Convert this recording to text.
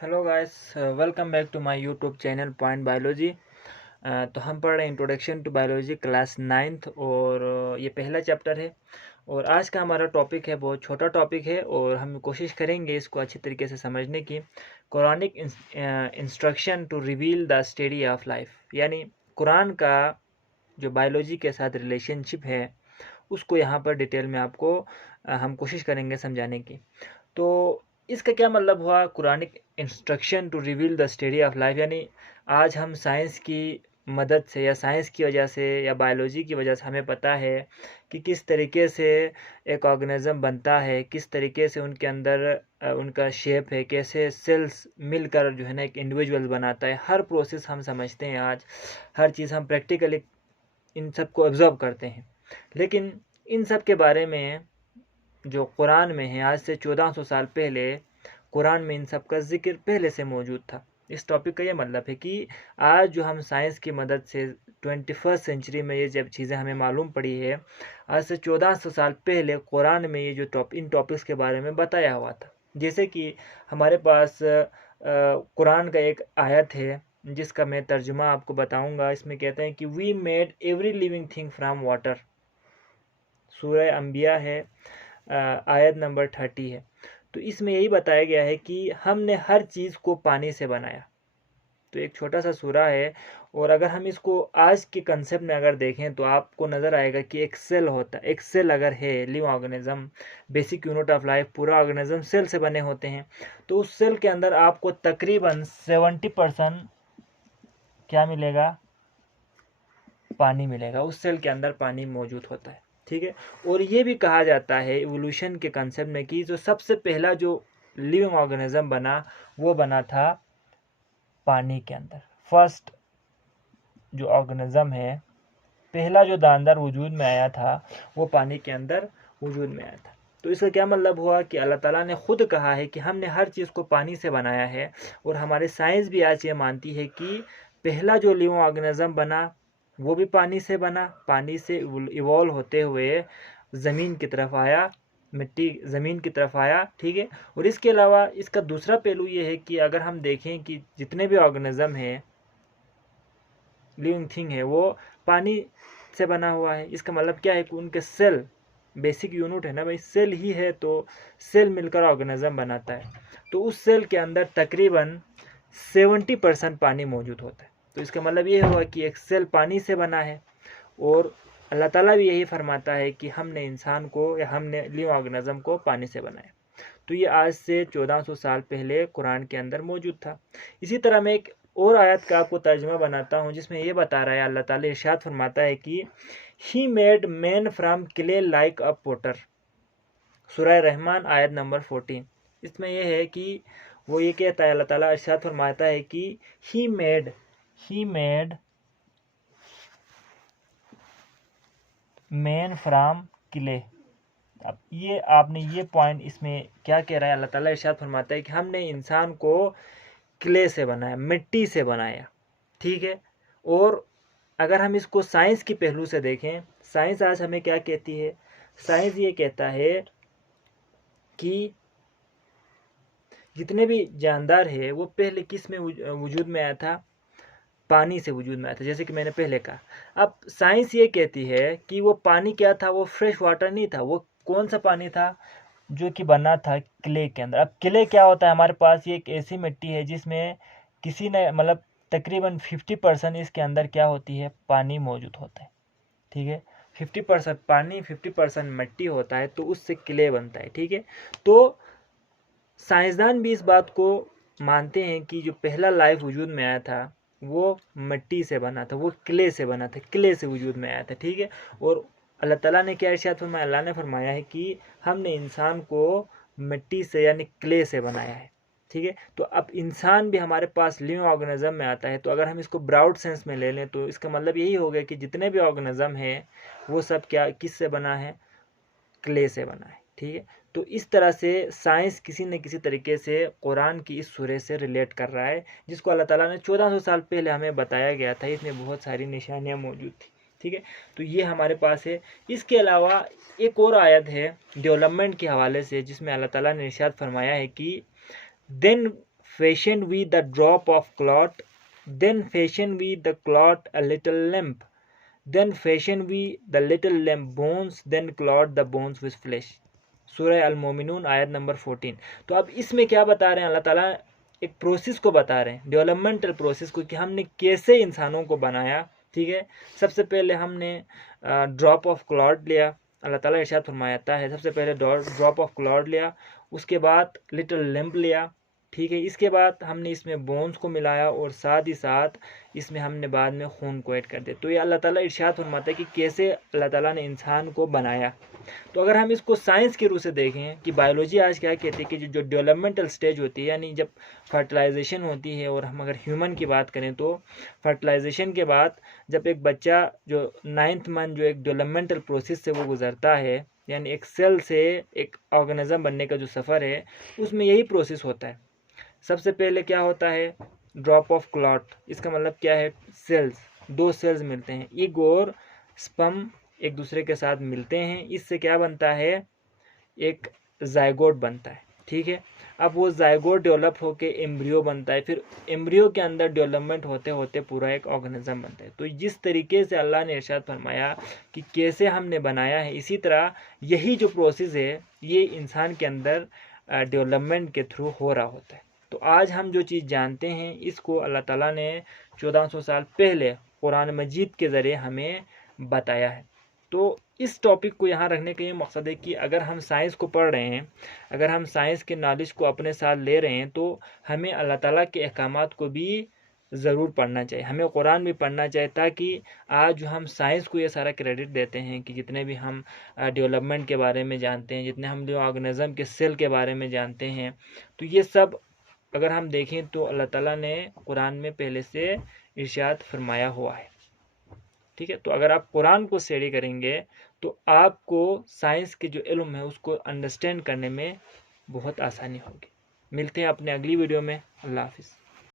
Hello guys, welcome back to my YouTube channel point biology. तो हम पढ़ रहे हैं introduction to biology class 9th और ये पहला चैप्टर है। और आज का हमारा टॉपिक है, बहुत छोटा टॉपिक है और हम कोशिश करेंगे इसको अच्छी तरीके से समझने की। Quranic instruction to reveal the study of life, यानी कुरान का जो बायोलॉजी के साथ रिलेशनशिप है उसको यहाँ पर डिटेल में आपको हम कोशिश करेंगे समझाने की। तो इसका क्या मतलब हुआ, Quranic instruction to reveal the study of life, यानी आज हम साइंस की मदद से या साइंस की वजह से या बायोलॉजी की वजह से हमें पता है कि किस तरीके से एक ऑर्गेनिज्म बनता है, किस तरीके से उनके अंदर उनका शेप है, कैसे सेल्स मिलकर जो है ना एक इंडिविजुअल बनाता है। हर प्रोसेस हम समझते हैं आज, हर चीज़ हम प्रैक्टिकली इन सब को ऑब्जर्व करते हैं। लेकिन इन सब के बारे में जो कुरान में है, आज से 1400 साल पहले कुरान में इन सब का जिक्र पहले से मौजूद था। इस टॉपिक का ये मतलब है कि आज जो हम साइंस की मदद से 21st सेंचुरी में ये जब चीज़ें हमें मालूम पड़ी है, आज से 1400 साल पहले कुरान में ये जो इन टॉपिक्स के बारे में बताया हुआ था। जैसे कि हमारे पास कुरान का एक आयत है जिसका मैं तर्जुमा आपको बताऊंगा। इसमें कहते हैं कि we made every living thing from water. सूरह अंबिया है, आयत नंबर 30 है। तो इसमें यही बताया गया है कि हमने हर चीज़ को पानी से बनाया। तो एक छोटा सा सूरा है, और अगर हम इसको आज के कंसेप्ट में अगर देखें तो आपको नज़र आएगा कि एक सेल होता है। एक सेल अगर है, live organism, basic unit of life, पूरा ऑर्गेनिज्म सेल से बने होते हैं। तो उस सेल के अंदर आपको तकरीबन 70% क्या मिलेगा, पानी मिलेगा। उस सेल के अंदर पानी मौजूद होता है, ठीक है। और ये भी कहा जाता है इवोल्यूशन के कंसेप्ट में कि जो सबसे पहला जो लिविंग ऑर्गेनिज्म बना वो बना था पानी के अंदर। फर्स्ट जो ऑर्गेनिज्म है, पहला जो जानदार वजूद में आया था वो पानी के अंदर वजूद में आया था। तो इसका क्या मतलब हुआ कि अल्लाह ताला ने खुद कहा है कि हमने हर चीज़ को पानी से बनाया है। और हमारे साइंस भी आज ये मानती है कि पहला जो लिविंग ऑर्गेनिज्म बना वो भी पानी से बना, पानी से इवॉल्व होते हुए ज़मीन की तरफ आया, मिट्टी ज़मीन की तरफ आया, ठीक है। और इसके अलावा इसका दूसरा पहलू ये है कि अगर हम देखें कि जितने भी ऑर्गेनिज्म हैं, लिविंग थिंग है, वो पानी से बना हुआ है। इसका मतलब क्या है कि उनके सेल, बेसिक यूनिट है ना भाई, सेल ही है, तो सेल मिलकर ऑर्गेनिज्म बनाता है। तो उस सेल के अंदर तकरीबन 70% पानी मौजूद होता है। तो इसका मतलब ये हुआ कि एक सेल पानी से बना है। और अल्लाह ताला भी यही फरमाता है कि हमने इंसान को या हमने लिविंग ऑर्गेनिज्म को पानी से बनाया। तो ये आज से 1400 साल पहले कुरान के अंदर मौजूद था। इसी तरह मैं एक और आयत का आपको तर्जुमा बनाता हूँ जिसमें ये बता रहा है, अल्लाह ताला इरशाद फरमाता है कि he made man from clay like a potter. सूरह रहमान आयत नंबर 14। इसमें यह है कि वो ये कहता है, अल्लाह ताला इरशाद फरमाता है कि he made man from clay. अब ये आपने ये पॉइंट इसमें क्या कह रहा है, अल्लाह ताला इरशाद फरमाता है कि हमने इंसान को क्ले से बनाया, मिट्टी से बनाया, ठीक है। और अगर हम इसको साइंस की पहलू से देखें, साइंस आज हमें क्या कहती है, साइंस ये कहता है कि जितने भी जानदार है वो पहले किस में वजूद में आया था, पानी से वजूद में आया था, जैसे कि मैंने पहले कहा। अब साइंस ये कहती है कि वो पानी क्या था, वो फ्रेश वाटर नहीं था। वो कौन सा पानी था, जो कि बना था क्ले के अंदर। अब क्ले क्या होता है, हमारे पास ये एक ऐसी मिट्टी है जिसमें किसी ने मतलब तकरीबन 50% इसके अंदर क्या होती है, पानी मौजूद होता है, ठीक है। 50% पानी 50% मिट्टी होता है, तो उससे क्ले बनता है, ठीक है। तो साइंसदान भी इस बात को मानते हैं कि जो पहला लाइफ वजूद में आया था वो मिट्टी से बना था, वो क्ले से बना था, क्ले से वजूद में आया था, ठीक है। और अल्लाह ताला ने क्या इरशाद फरमाया, अल्लाह ने फरमाया है कि हमने इंसान को मिट्टी से यानी क्ले से बनाया है, ठीक है। तो अब इंसान भी हमारे पास लिविंग ऑर्गेनिज्म में आता है। तो अगर हम इसको ब्रॉड सेंस में ले लें तो इसका मतलब यही हो गया कि जितने भी ऑर्गेनिज्म हैं वो सब क्या किस से बना है, क्ले से बना है, ठीक है। तो इस तरह से साइंस किसी न किसी तरीके से कुरान की इस सूरह से रिलेट कर रहा है, जिसको अल्लाह ताला ने 1400 साल पहले हमें बताया गया था। इसमें बहुत सारी निशानियां मौजूद थी, ठीक है। तो ये हमारे पास है। इसके अलावा एक और आयत है डेवलपमेंट के हवाले से, जिसमें अल्लाह ताला ने इरशाद फरमाया है कि then fashioned we the drop of cloth, then fashioned we the cloth a little lamp, then fashioned we the little lamp bones, then clothed the bones with flesh। सूरह अल-मोमिनून आयत नंबर 14। तो अब इसमें क्या बता रहे हैं, अल्लाह ताला एक प्रोसेस को बता रहे हैं, डेवलपमेंटल प्रोसेस को, कि हमने कैसे इंसानों को बनाया। ठीक है, सबसे पहले हमने ड्रॉप ऑफ क्लॉड लिया। अल्लाह ताला इरशाद फरमाता है सबसे पहले ड्रॉप ऑफ क्लॉड लिया, उसके बाद लिटिल लैम्प लिया। ठीक है, इसके बाद हमने इसमें बोन्स को मिलाया और साथ ही साथ इसमें हमने बाद में खून को ऐड कर दिया। तो ये अल्लाह ताला इरशाद फरमाता है कि कैसे अल्लाह ताला ने इंसान को बनाया। तो अगर हम इसको साइंस के रूप से देखें कि बायोलॉजी आज क्या कहती है कि जो डेवलपमेंटल स्टेज होती है, यानी जब फर्टिलाइजेशन होती है, और हम अगर ह्यूमन की बात करें तो फर्टिलाइजेशन के बाद जब एक बच्चा जो 9th मंथ जो एक डेवलपमेंटल प्रोसेस से वो गुजरता है, यानी एक सेल से एक ऑर्गेनिज्म बनने का जो सफ़र है, उसमें यही प्रोसेस होता है। सबसे पहले क्या होता है, ड्रॉप ऑफ क्लॉट। इसका मतलब क्या है, सेल्स, दो सेल्स मिलते हैं, एग और स्पर्म एक दूसरे के साथ मिलते हैं, इससे क्या बनता है, एक जायगोट बनता है। ठीक है, अब वो जायगोट डेवलप होके एम्ब्रियो बनता है, फिर एम्ब्रियो के अंदर डेवलपमेंट होते होते पूरा एक ऑर्गेनिज्म बनता है। तो जिस तरीके से अल्लाह ने इरशाद फरमाया कि कैसे हमने बनाया है, इसी तरह यही जो प्रोसेस है ये इंसान के अंदर डेवलपमेंट के थ्रू हो रहा होता है। तो आज हम जो चीज़ जानते हैं इसको अल्लाह ताला ने 1400 साल पहले कुरान मजीद के ज़रिए हमें बताया है। तो इस टॉपिक को यहाँ रखने का ये मकसद है कि अगर हम साइंस को पढ़ रहे हैं, अगर हम साइंस के नॉलेज को अपने साथ ले रहे हैं, तो हमें अल्लाह ताला के अहकामात को भी ज़रूर पढ़ना चाहिए, हमें कुरान भी पढ़ना चाहिए, ताकि आज जो हम साइंस को ये सारा क्रेडिट देते हैं कि जितने भी हम डेवलपमेंट के बारे में जानते हैं, जितने हम जो ऑर्गेनिज्म के सेल के बारे में जानते हैं, तो ये सब अगर हम देखें तो अल्लाह ताला ने कुरान में पहले से इरशाद फरमाया हुआ है। ठीक है, तो अगर आप कुरान को स्टडी करेंगे तो आपको साइंस के जो इल्म है उसको अंडरस्टैंड करने में बहुत आसानी होगी। मिलते हैं अपने अगली वीडियो में। अल्लाह हाफिज़।